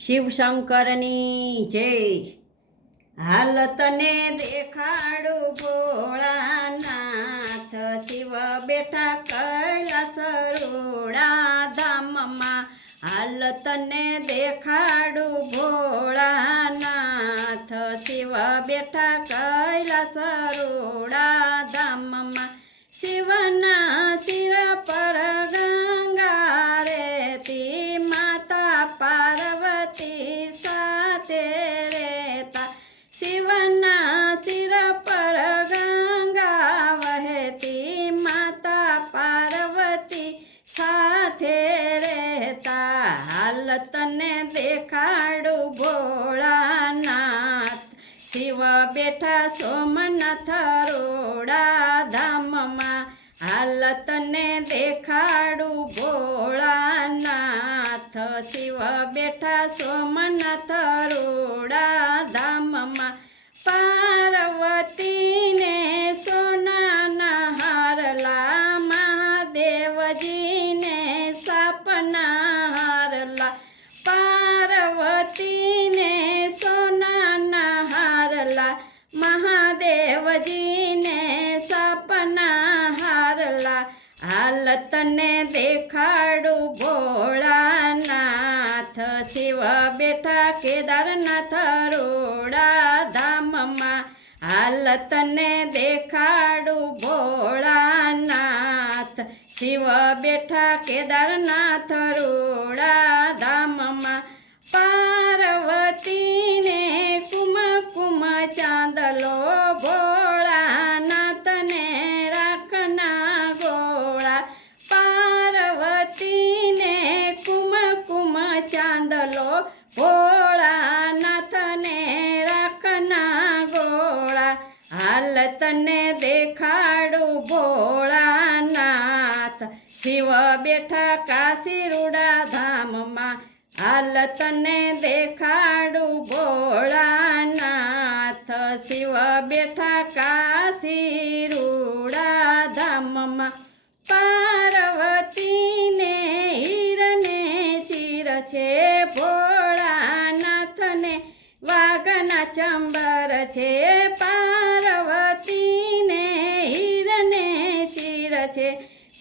શિવશંકરની જય. હાલ તને દેખાડું ભોળાનાથ. શિવ બેઠા કૈલાસ રોડા ધામમાં હાલ તને દેખાડું ભોળાનાથ. શિવ બેઠા કૈલાસ રોડા ધામમાં શિવના દેખાડું ભોળાનાથ. શિવ બેઠા સોમનાથ રોડા ધામમાં. હાલ તને દેખાડું ભોળાનાથ. શિવ બેઠા સોમનાથ રોડા ધામમાં. હારલા હાલ તને દેખાડું ભોળાનાથ. શિવ બેઠા કેદારનાથ રોડા ધામમાં હાલ તને દેખાડું ભોળાનાથ. શિવ બેઠા કેદારનાથ રોડા ભોળાનાથને રાખના ગોળા. હાલ તને દેખાડું ભોળાનાથ. શિવ બેઠા કાશી રૂડા ધામમાં. હાલ તને દેખાડું ભોળાનાથ. શિવ બેઠા કાશી રૂડા ધામમાં. ચીર છે ભોળાનાથને, વાઘના ચંબર છે પાર્વતીને, હીરને ચીર છે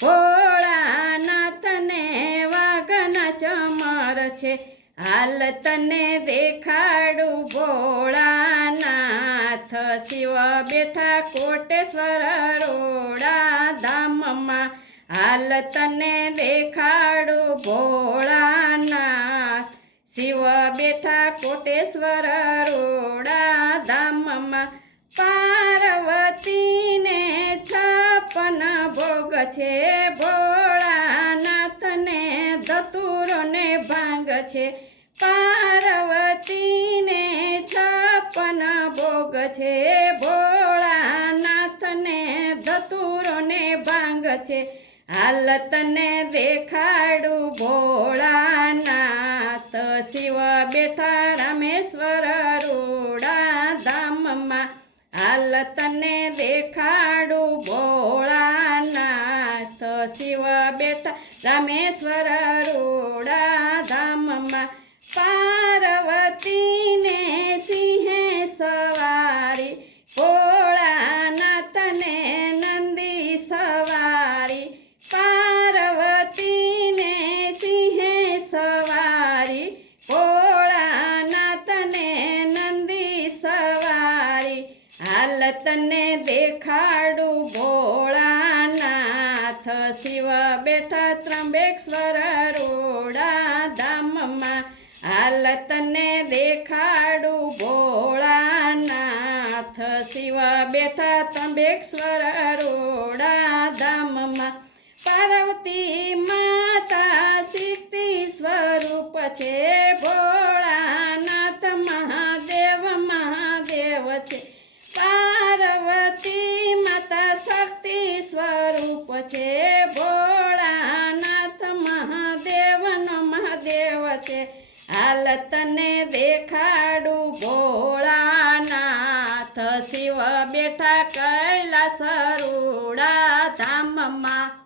ભોળાનાથને, વાઘના ચમર છે. હાલ તને દેખાડું ભોળાનાથ, શિવ બેઠા કોટેશ્વર રોડા ધામમાં. હાલ તને દેખાડો ભોળાના શિવ બેઠા કોટેશ્વર રોડા ધામમાં પાર્વતીને છાપન ભોગ છે ભોળાનાથને, ધતુરોને ભાંગ છે. પાર્વતીને છાપન ભોગ છે ભોળાનાથને, ધતુરોને ભાંગ છે. હાલ તને દેખાડું ભોળાનાથ. શિવ બેઠા રામેશ્વર રૂડા ધામમાં હાલ તને દેખાડું ભોળાનાથ. શિવ બેઠા રામેશ્વર રોડા તને દેખાડું ભોળાનાથ. શિવ બેઠા ત્રંબેશ્વર રોડા ધામમાં. હાલ તને દેખાડું ભોળાનાથ. શિવ બેઠા ત્રંબેશ્વર રોડા ધામમાં. પાર્વતી માતા શક્તિ સ્વરૂપ છે ભોળાનાથ છે ભોળાનાથ મહાદેવનો મહાદેવ છે. હાલ તને દેખાડું ભોળાનાથ. શિવ બેઠા કૈલાસ રોડા ધામમાં.